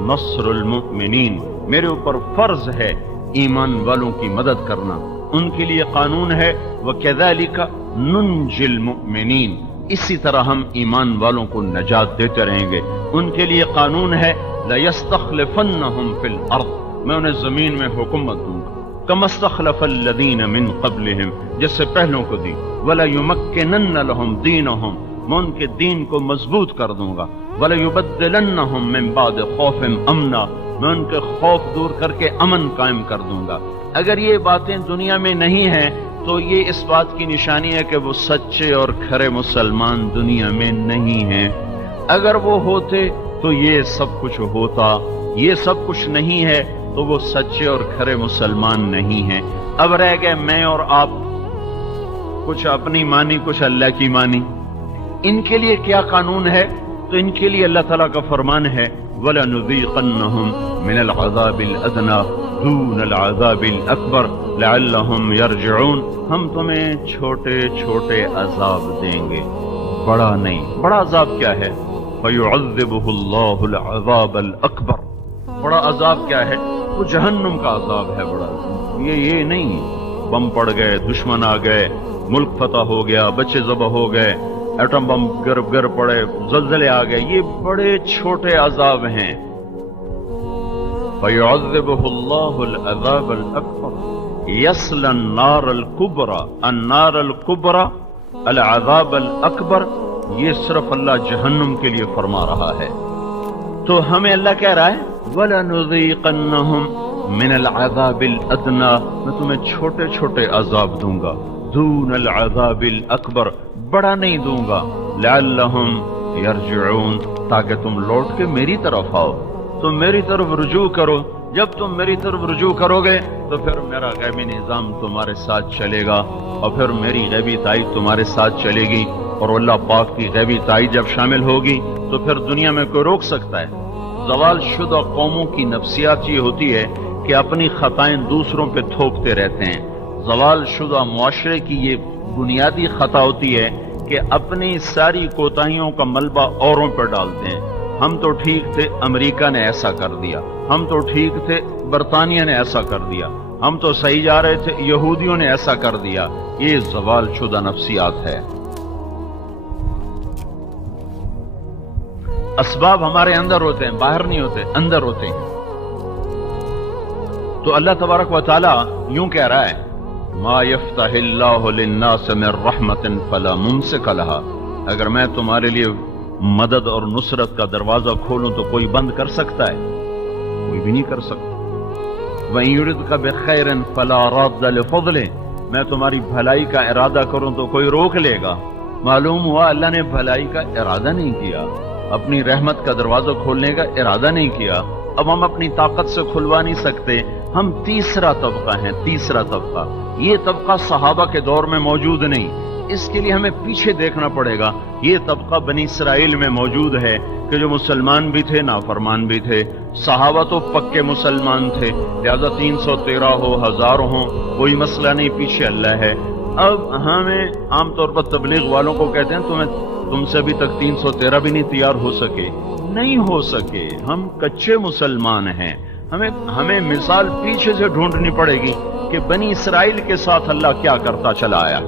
نَصْرُ الْمُؤْمِنِينَ، میرے اوپر فرض ہے ایمان والوں کی مدد کرنا. ان کے لیے قانون ہے وَكَذَلِكَ نُنْجِي الْمُؤْمِنِينَ، اسی طرح ہم ایمان والوں کو نجات دیتے رہیں گے. ان کے لیے قانون ہے لَيَسْتَخْلِفَنَّهُمْ فِي الْأَرْضِ، میں انہیں زمین میں حکومت دوں گا. كَمَا اسْتَخْلَفَ الَّذِينَ مِنْ قَبْلِهِمْ، جس سے پہلوں کو دی. وَلَيُمَكِّنَنَّ لَهُمْ دِينَهُمْ، میں ان کے دین کو مضبوط کر دوں گا. وَلَيُبَدِّلَنَّهُمْ مِنْ بَعْدِ خَوْفٍ أَمْنًا، میں ان کے خوف دور کر کے امن قائم کر دوں گا. اگر یہ باتیں دنیا میں نہیں ہیں تو یہ اس بات کی نشانی ہے کہ وہ سچے اور کھرے مسلمان دنیا میں نہیں ہیں. اگر وہ ہوتے تو یہ سب کچھ ہوتا. یہ سب کچھ نہیں ہے تو وہ سچے اور کھرے مسلمان نہیں ہیں. اب رہ گئے میں اور آپ، کچھ اپنی مانی کچھ اللہ کی مانی. ان کے لیے کیا قانون ہے؟ تو ان کے لیے اللہ تعالیٰ کا فرمان ہے وَلَنُذِيقَنَّهُمْ مِنَ الْعَذَابِ الْأَدْنَى دُونَ الْعَذَابِ الْأَكْبَرِ لَعَلَّهُمْ يَرْجِعُونَ، ہم تمہیں چھوٹے چھوٹے عذاب دیں گے، بڑا نہیں. بڑا عذاب کیا ہے؟ فَيُعَذِّبُهُ اللَّهُ الْعَذَابَ الْأَكْبَرِ، بڑا عذاب کیا ہے؟ وہ جہنم کا عذاب ہے. بڑا یہ نہیں بم پڑ گئے، دشمن آ گئے، ملک فتح ہو گیا، بچے ذبح ہو گئے، ایٹم بم گر پڑے، زلزلے آ گئے، یہ بڑے چھوٹے عذاب ہیں. فَيُعَذِّبُهُ اللَّهُ الْعَذَابَ الْأَكْبَرَ يَصْلَى النَّارَ الْكُبْرَى النَّارَ الْكُبْرَى الْعَذَابَ الْأَكْبَرَ، یہ صرف اللہ جہنم کے لیے فرما رہا ہے. تو ہمیں اللہ کہہ رہا ہے وَلَنُذِيقَنَّهُمْ مِنَ الْعَذَابِ الْأَدْنَى، میں تمہیں چھوٹے چھوٹے عذاب دوں گا. دون العذاب الأكبر، بڑا نہیں دوں گا. لعلہم یرجعون، تاکہ تم لوٹ کے میری طرف آؤ، تم میری طرف رجوع کرو. جب تم میری طرف رجوع کرو گے تو پھر میرا غیبی نظام تمہارے ساتھ چلے گا اور پھر میری غیبی تائید تمہارے ساتھ چلے گی. اور اللہ پاک کی غیبی تائید جب شامل ہوگی تو پھر دنیا میں کوئی روک سکتا ہے؟ زوال شدہ قوموں کی نفسیات یہ ہوتی ہے کہ اپنی خطائیں دوسروں پہ تھوپتے رہتے ہیں. زوال شدہ معاشرے کی یہ بنیادی خطا ہوتی ہے کہ اپنی ساری کوتاہیوں کا ملبہ اوروں پر ڈالتے ہیں. ہم تو ٹھیک تھے، امریکہ نے ایسا کر دیا، ہم تو ٹھیک تھے، برطانیہ نے ایسا کر دیا، ہم تو صحیح جا رہے تھے، یہودیوں نے ایسا کر دیا. یہ زوال شدہ نفسیات ہے. اسباب ہمارے اندر ہوتے ہیں، باہر نہیں ہوتے، اندر ہوتے ہیں. تو اللہ تبارک و تعالی یوں کہہ رہا ہے ما یفتح اللہ للناس من رحمت فلا ممسک لها، اگر میں تمہارے لیے مدد اور نصرت کا دروازہ کھولوں تو کوئی بند کر سکتا ہے؟ کوئی بھی نہیں کر سکتا. وَإِن يُرِدْكَ بِخَيْرٍ فَلَا رَادَّ لِفَضْلِهِ، میں تمہاری بھلائی کا ارادہ کروں تو کوئی روک لے گا؟ معلوم ہوا اللہ نے بھلائی کا ارادہ نہیں کیا، اپنی رحمت کا دروازہ کھولنے کا ارادہ نہیں کیا۔ اب ہم اپنی طاقت سے کھلوا نہیں سکتے، ہم تیسرا طبقہ ہیں، تیسرا طبقہ۔ یہ طبقہ صحابہ کے دور میں موجود نہیں، اس کے لیے ہمیں پیچھے دیکھنا پڑے گا۔ یہ طبقہ بنی اسرائیل میں موجود ہے کہ جو مسلمان بھی تھے، نافرمان بھی تھے۔ صحابہ تو پکے مسلمان تھے، لہذا 313 ہو، 1000 ہوں، کوئی مسئلہ نہیں، پیچھے اللہ ہے۔ اب ہمیں عام طور پر تبلیغ والوں کو کہتے ہیں تم سے ابھی تک 313 بھی نہیں تیار ہو سکے، نہیں ہو سکے، ہم کچے مسلمان ہیں۔ ہمیں مثال پیچھے سے ڈھونڈنی پڑے گی کہ بنی اسرائیل کے ساتھ اللہ کیا کرتا چلا آیا۔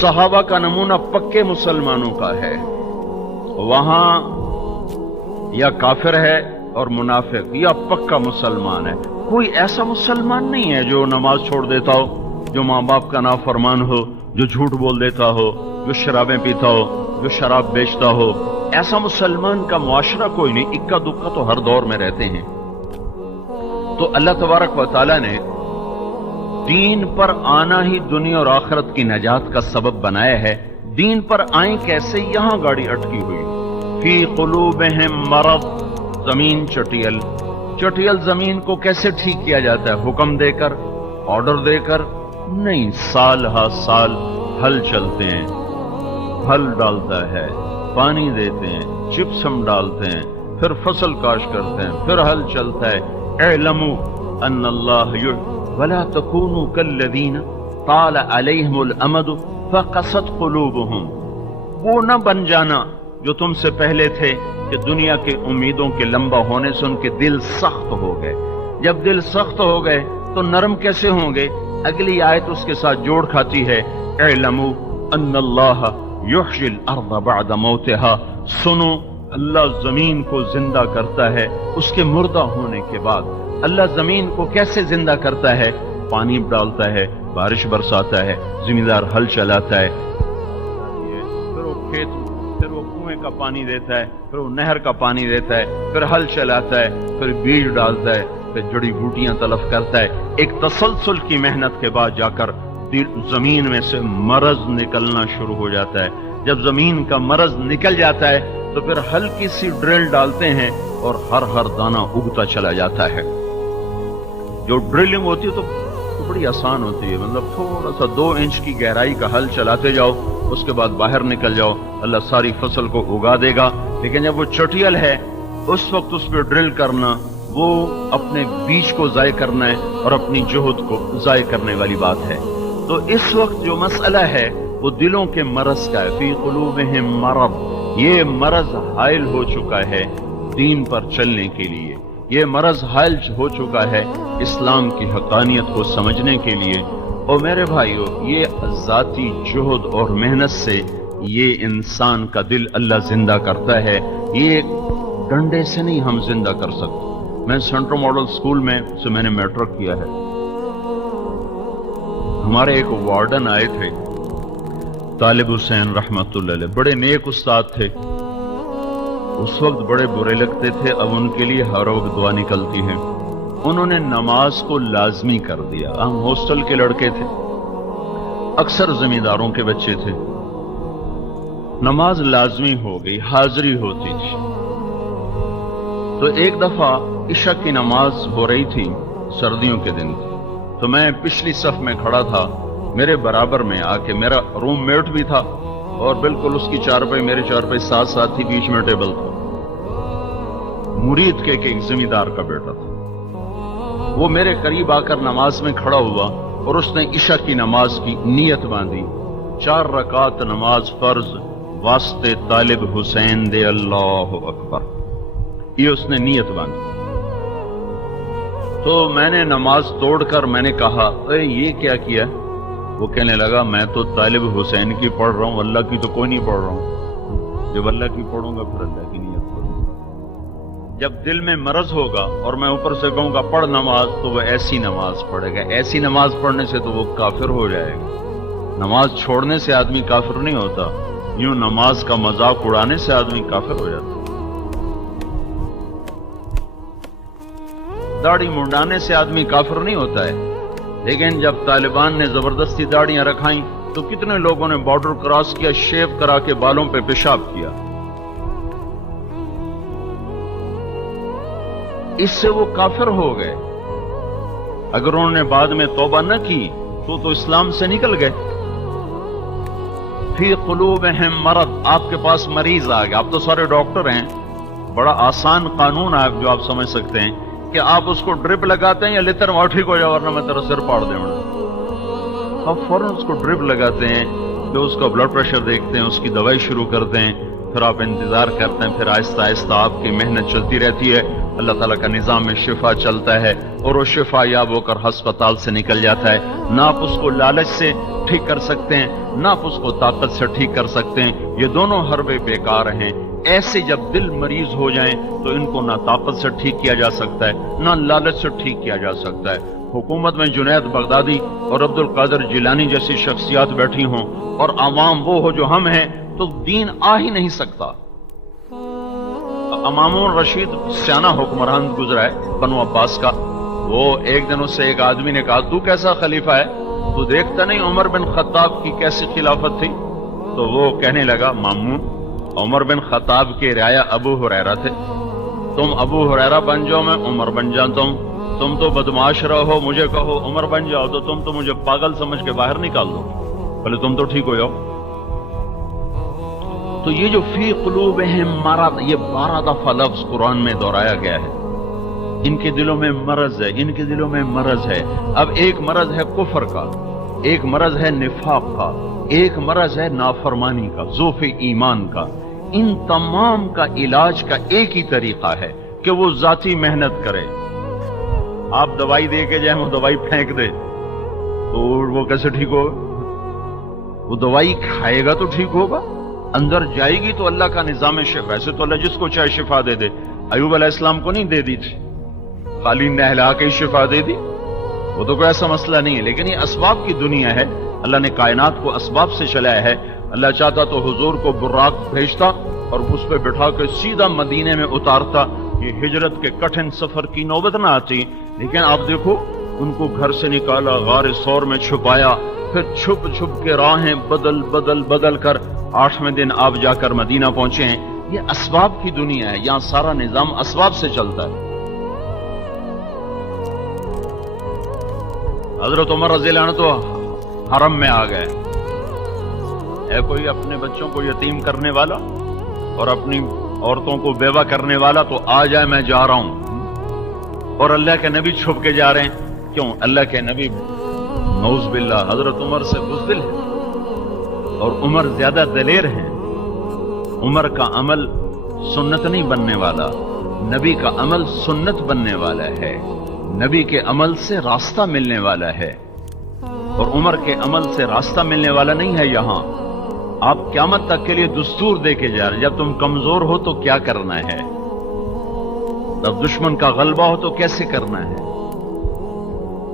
صحابہ کا نمونہ پکے مسلمانوں کا ہے، وہاں یا کافر ہے اور منافق یا پکا مسلمان ہے۔ کوئی ایسا مسلمان نہیں ہے جو نماز چھوڑ دیتا ہو، جو ماں باپ کا نافرمان ہو، جو جھوٹ بول دیتا ہو، جو شرابیں پیتا ہو، جو شراب بیچتا ہو۔ ایسا مسلمان کا معاشرہ کوئی نہیں، اکا دکا تو ہر دور میں رہتے ہیں۔ تو اللہ تبارک و تعالیٰ نے دین پر آنا ہی دنیا اور آخرت کی نجات کا سبب بنایا ہے۔ دین پر آئیں کیسے؟ یہاں گاڑی اٹکی ہوئی، فی قلوبہم مرض، زمین چٹیل۔ چٹیل زمین کو کیسے ٹھیک کیا جاتا ہے؟ حکم دے کر، آرڈر دے کر نہیں، سال ہا سال ہل چلتے ہیں، پھل ڈالتا ہے، پانی دیتے ہیں، جپسم ڈالتے ہیں، پھر فصل کاشت کرتے ہیں، پھر ہل چلتا ہے۔ اعلموا ان اللہ ولا تکونوا کالذین طال علیہم الامد فقست قلوبہم۔ وہ نہ بن جانا جو تم سے پہلے تھے کہ دنیا کے امیدوں کے لمبا ہونے سے ان کے دل سخت ہو گئے۔ جب دل سخت ہو گئے تو نرم کیسے ہوں گے؟ اگلی آیت اس کے ساتھ جوڑ کھاتی ہے، اعلموا ان اللہ یحیی الارض بعد موتہا۔ سنو، اللہ زمین کو زندہ کرتا ہے اس کے مردہ ہونے کے بعد۔ اللہ زمین کو کیسے زندہ کرتا ہے؟ پانی ڈالتا ہے، بارش برساتا ہے، زمیندار ہل چلاتا ہے، پھر وہ کھیت، پھر وہ کنویں کا پانی دیتا ہے، پھر وہ نہر کا پانی دیتا ہے، پھر ہل چلاتا ہے، پھر بیج ڈالتا ہے، پھر جڑی بوٹیاں تلف کرتا ہے۔ ایک تسلسل کی محنت کے بعد جا کر زمین میں سے مرض نکلنا شروع ہو جاتا ہے۔ جب زمین کا مرض نکل جاتا ہے تو پھر ہلکی سی ڈرل ڈالتے ہیں اور ہر دانہ اگتا چلا جاتا ہے۔ جو ڈرلنگ ہوتی ہے تو بڑی آسان ہوتی ہے، مطلب تھوڑا سا 2 انچ کی گہرائی کا ہل چلاتے جاؤ، اس کے بعد باہر نکل جاؤ، اللہ ساری فصل کو اگا دے گا۔ لیکن جب وہ چٹیل ہے اس وقت اس پہ ڈرل کرنا، وہ اپنے بیج کو ضائع کرنا ہے اور اپنی جہد کو ضائع کرنے والی بات ہے۔ تو اس وقت جو مسئلہ ہے وہ دلوں کے مرض کا ہے، فی قلوبہم مرض۔ یہ مرض حائل ہو چکا ہے دین پر چلنے کے لیے، یہ مرض حائل ہو چکا ہے اسلام کی حقانیت کو سمجھنے کے لیے۔ اور میرے بھائیو، یہ ذاتی جہد اور محنت سے یہ انسان کا دل اللہ زندہ کرتا ہے، یہ ڈنڈے سے نہیں ہم زندہ کر سکتے۔ میں سینٹرل ماڈل سکول میں سے میں نے میٹرک کیا ہے، ہمارے ایک وارڈن آئے تھے طالب حسین رحمت اللہ علیہ، بڑے نیک استاد تھے، اس وقت بڑے برے لگتے تھے، اب ان کے لیے ہر وقت دعا نکلتی ہے۔ انہوں نے نماز کو لازمی کر دیا۔ ہم ہاسٹل کے لڑکے تھے، اکثر زمینداروں کے بچے تھے، نماز لازمی ہو گئی، حاضری ہوتی تھی۔ تو ایک دفعہ عشاء کی نماز ہو رہی تھی، سردیوں کے دن تھے، تو میں پچھلی صف میں کھڑا تھا، میرے برابر میں آ کے میرا روم میٹ بھی تھا اور بالکل اس کی چارپائی میرے چارپائی ساتھ ساتھ تھی، بیچ میں ٹیبل تھا، مرید کے ایک زمیندار کا بیٹا تھا۔ وہ میرے قریب آ کر نماز میں کھڑا ہوا اور اس نے عشاء کی نماز کی نیت باندھی، 4 رکعت نماز فرض واسطے طالب حسین دے اللہ اکبر، یہ اس نے نیت باندھی۔ تو میں نے نماز توڑ کر میں نے کہا، اے یہ کیا کیا؟ وہ کہنے لگا، میں تو طالب حسین کی پڑھ رہا ہوں، اللہ کی تو کوئی نہیں پڑھ رہا ہوں، جب اللہ کی پڑھوں گا پھر اللہ کی نیت کروں گا۔ جب دل میں مرض ہوگا اور میں اوپر سے کہوں گا پڑھ نماز، تو وہ ایسی نماز پڑھے گا، ایسی نماز پڑھنے سے تو وہ کافر ہو جائے گا۔ نماز چھوڑنے سے آدمی کافر نہیں ہوتا، یوں نماز کا مذاق اڑانے سے آدمی کافر ہو جاتا ہے۔ داڑھی منڈانے سے آدمی کافر نہیں ہوتا ہے، لیکن جب طالبان نے زبردستی داڑیاں رکھائیں تو کتنے لوگوں نے بارڈر کراس کیا، شیو کرا کے بالوں پہ پیشاب کیا، اس سے وہ کافر ہو گئے۔ اگر انہوں نے بعد میں توبہ نہ کی تو اسلام سے نکل گئے۔ فی قلوبہم مرض، آپ کے پاس مریض آ گیا، آپ تو سارے ڈاکٹر ہیں، بڑا آسان قانون ہے جو آپ سمجھ سکتے ہیں کہ آپ اس کو ڈرپ لگاتے ہیں یا لیتر وہ ٹھیک ہو جائے ورنہ میں تیرا سر پاڑ دیں۔ آپ فوراً اس کو ڈرپ لگاتے ہیں، پھر اس کا بلڈ پریشر دیکھتے ہیں، اس کی دوائی شروع کرتے ہیں، پھر آپ انتظار کرتے ہیں، پھر آہستہ آہستہ آپ کی محنت چلتی رہتی ہے، اللہ تعالیٰ کا نظام میں شفا چلتا ہے اور وہ شفا یاب ہو کر ہسپتال سے نکل جاتا ہے۔ نہ آپ اس کو لالچ سے ٹھیک کر سکتے ہیں، نہ آپ اس کو طاقت سے ٹھیک کر سکتے ہیں، یہ دونوں حربے بیکار ہیں۔ ایسے جب دل مریض ہو جائیں تو ان کو نہ طاقت سے ٹھیک کیا جا سکتا ہے، نہ لالچ سے ٹھیک کیا جا سکتا ہے۔ حکومت میں جنید بغدادی اور عبد القادر جیلانی جیسی شخصیات بیٹھی ہوں اور عوام وہ ہو جو ہم ہیں تو دین آ ہی نہیں سکتا۔ امام الرشید سیانہ حکمران گزرا ہے بنو عباس کا، وہ ایک دن اس سے ایک آدمی نے کہا تو کیسا خلیفہ ہے، تو دیکھتا نہیں عمر بن خطاب کی کیسی خلافت تھی؟ تو وہ کہنے لگا مامون، عمر بن خطاب کے رعایا ابو ہریرہ تھے، تم ابو ہریرہ بن جاؤ میں عمر بن جاتا ہوں، تم تو بدمعاش رہو مجھے کہو عمر بن جاؤ تو تم تو مجھے پاگل سمجھ کے باہر نکال دو، بھلے تم تو ٹھیک ہو جاؤ۔ تو یہ جو فی قلوبہم مرض، یہ 12 دفعہ لفظ قرآن میں دہرایا گیا ہے، ان کے دلوں میں مرض ہے، ان کے دلوں میں مرض ہے۔ اب ایک مرض ہے کفر کا، ایک مرض ہے نفاق کا، ایک مرض ہے نافرمانی کا، ضعف ایمان کا۔ ان تمام کا علاج کا ایک ہی طریقہ ہے کہ وہ ذاتی محنت کرے۔ آپ دوائی دے کے جائیں وہ دوائی پھینک دے تو وہ کیسے ٹھیک ہوگا؟ وہ دوائی کھائے گا تو ٹھیک ہوگا، اندر جائے گی تو اللہ کا نظام شفا۔ ویسے تو اللہ جس کو چاہے شفا دے دے، ایوب علیہ السلام کو نہیں دے دی تھی، خالی نہلا کے شفا دے دی، وہ تو کوئی ایسا مسئلہ نہیں ہے۔ لیکن یہ اسباب کی دنیا ہے، اللہ نے کائنات کو اسباب سے چلایا ہے۔ اللہ چاہتا تو حضور کو براق بھیجتا اور اس پہ بٹھا کے سیدھا مدینے میں اتارتا، یہ ہجرت کے کٹھن سفر کی نوبت نہ آتی۔ لیکن آپ دیکھو، ان کو گھر سے نکالا، غار ثور میں چھپایا، پھر چھپ چھپ کے راہیں بدل کر 8ویں دن آپ جا کر مدینہ پہنچے ہیں۔ یہ اسباب کی دنیا ہے، یہاں سارا نظام اسباب سے چلتا ہے۔ حضرت عمر رضی اللہ عنہ تو حرم میں آ گئے، ہے کوئی اپنے بچوں کو یتیم کرنے والا اور اپنی عورتوں کو بیوہ کرنے والا تو آ جائے میں جا رہا ہوں، اور اللہ کے نبی چھپ کے جا رہے ہیں۔ کیوں؟ اللہ کے نبی نعوذ باللہ حضرت عمر سے بزدل ہے اور عمر زیادہ دلیر ہیں۔ عمر کا عمل سنت نہیں بننے والا، نبی کا عمل سنت بننے والا ہے، نبی کے عمل سے راستہ ملنے والا ہے، اور عمر کے عمل سے راستہ ملنے والا نہیں ہے۔ یہاں آپ قیامت تک کے لیے دستور دے کے جا رہے، جب تم کمزور ہو تو کیا کرنا ہے، جب دشمن کا غلبہ ہو تو کیسے کرنا ہے۔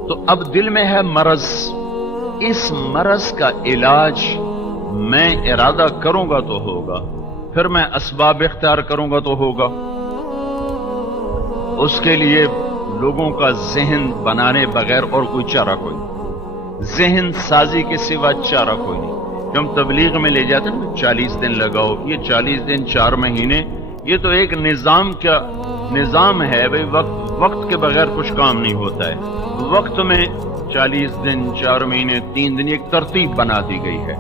تو اب دل میں ہے مرض، اس مرض کا علاج میں ارادہ کروں گا تو ہوگا، پھر میں اسباب اختیار کروں گا تو ہوگا۔ اس کے لیے لوگوں کا ذہن بنانے بغیر اور کوئی چارہ کوئی نہیں، ذہن سازی کے سوا چارہ کوئی نہیں۔ جو ہم تبلیغ میں لے جاتے ہیں نا 40 دن لگاؤ، یہ 40 دن 4 مہینے، یہ تو ایک نظام کا نظام ہے بھئی، وقت کے بغیر کچھ کام نہیں ہوتا ہے۔ وقت میں 40 دن 4 مہینے 3 دن ایک ترتیب بنا دی گئی ہے۔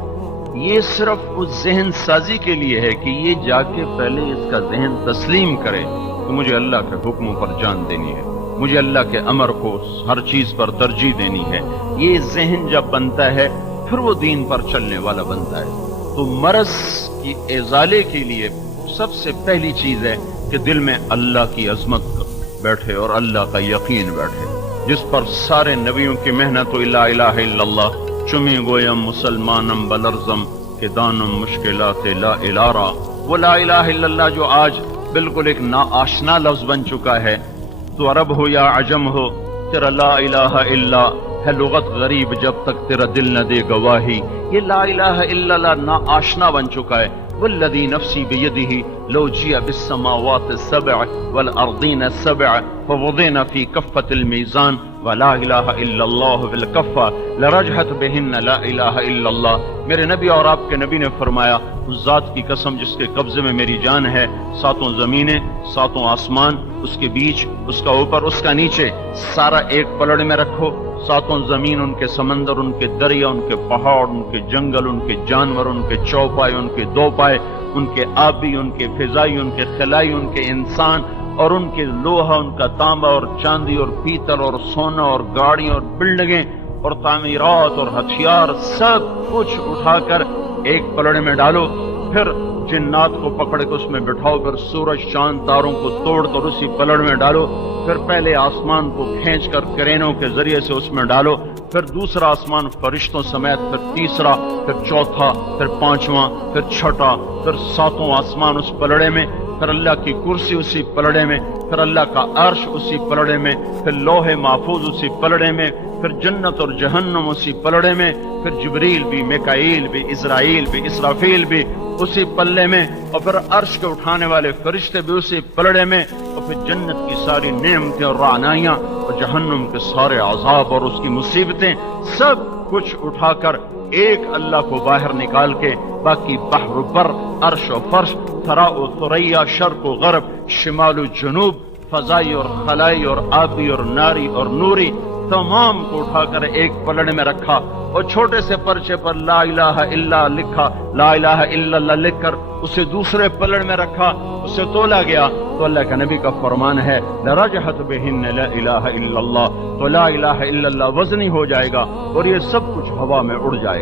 یہ صرف اس ذہن سازی کے لیے ہے کہ یہ جا کے پہلے اس کا ذہن تسلیم کرے کہ مجھے اللہ کے حکموں پر جان دینی ہے، مجھے اللہ کے امر کو ہر چیز پر ترجیح دینی ہے۔ یہ ذہن جب بنتا ہے پھر وہ دین پر چلنے والا بنتا ہے۔ تو مرض کی ازالے کے لیے سب سے پہلی چیز ہے کہ دل میں اللہ کی عظمت بیٹھے اور اللہ کا یقین بیٹھے، جس پر سارے نبیوں کی محنت و لا الہ الا اللہ چمی گویم مسلمانم بلرزم کہ دانم مشکلات لا الارا۔ وہ لا الہ الا اللہ جو آج بالکل ایک ناآشنا لفظ بن چکا ہے، تو عرب ہو یا عجم ہو، تیرا لا الہ الا ہے لغت غریب جب تک تیرا دل نہ دے گواہی۔ یہ لا الہ الا اللہ ناآشنا بن چکا ہے، والذی نفسی بیدہ لو جیع بالسماوات السبع والارضین السبع فوضعن فی کفۃ المیزان ولا الہ الا اللہ فی الکفہ لرجحت بہن لا الہ الا اللہ۔ میرے نبی اور آپ کے نبی نے فرمایا اس ذات کی قسم جس کے قبضے میں میری جان ہے، ساتوں زمینیں، ساتوں آسمان، اس کے بیچ، اس کا اوپر، اس کا نیچے، سارا ایک پلڑ میں رکھو، ساتوں زمین، ان کے سمندر، ان کے دریا، ان کے پہاڑ، ان کے جنگل، ان کے جانور، ان کے چوپائے، ان کے دو پائے، ان کے آبی، ان کے فضائی، ان کے خلائی، ان کے انسان، اور ان کے لوہا، ان کا تانبا اور چاندی اور پیتل اور سونا اور گاڑیاں اور بلڈنگیں اور تعمیرات اور ہتھیار، سب کچھ اٹھا کر ایک پلڑے میں ڈالو، پھر جنات کو پکڑ کے اس میں بٹھاؤ، پھر سورج چاند تاروں کو توڑ کر اسی پلڑ میں ڈالو، پھر پہلے آسمان کو کھینچ کر کرینوں کے ذریعے سے اس میں ڈالو، پھر دوسرا آسمان فرشتوں سمیت، پھر تیسرا، پھر چوتھا، پھر پانچواں، پھر چھٹا، پھر ساتوں آسمان اس پلڑے میں، پھر اللہ کی کرسی اسی پلڑے میں، پھر اللہ کا عرش اسی پلڑے میں، پھر لوح محفوظ اسی پلڑے میں، پھر جنت اور جہنم اسی پلڑے میں، پھر جبریل بھی، میکائیل بھی، اسرائیل بھی، اسرافیل بھی اسی پلڑے میں، اور پھر عرش کے اٹھانے والے فرشتے بھی اسی پلڑے میں، اور پھر جنت کی ساری نعمتیں اور رعنائیاں اور جہنم کے سارے عذاب اور اس کی مصیبتیں، سب کچھ اٹھا کر ایک اللہ کو باہر نکال کے باقی بحر و بر، عرش و فرش، ثرا و ثریا، شرق و غرب، شمال و جنوب، فضائی اور خلائی اور آبی اور ناری اور نوری، تمام کو اٹھا کر ایک پلڑے میں رکھا، اور چھوٹے سے پرچے پر لا الہ الا لکھا، لا الہ الا اللہ لکھ کر اسے دوسرے پلڑ میں رکھا، اسے تولا گیا تو اللہ کا نبی کا فرمان ہے لرجحت بہن لا الہ الا اللہ، تو لا الہ الا اللہ وزنی ہو جائے گا اور یہ سب کچھ ہوا میں اڑ جائے گا۔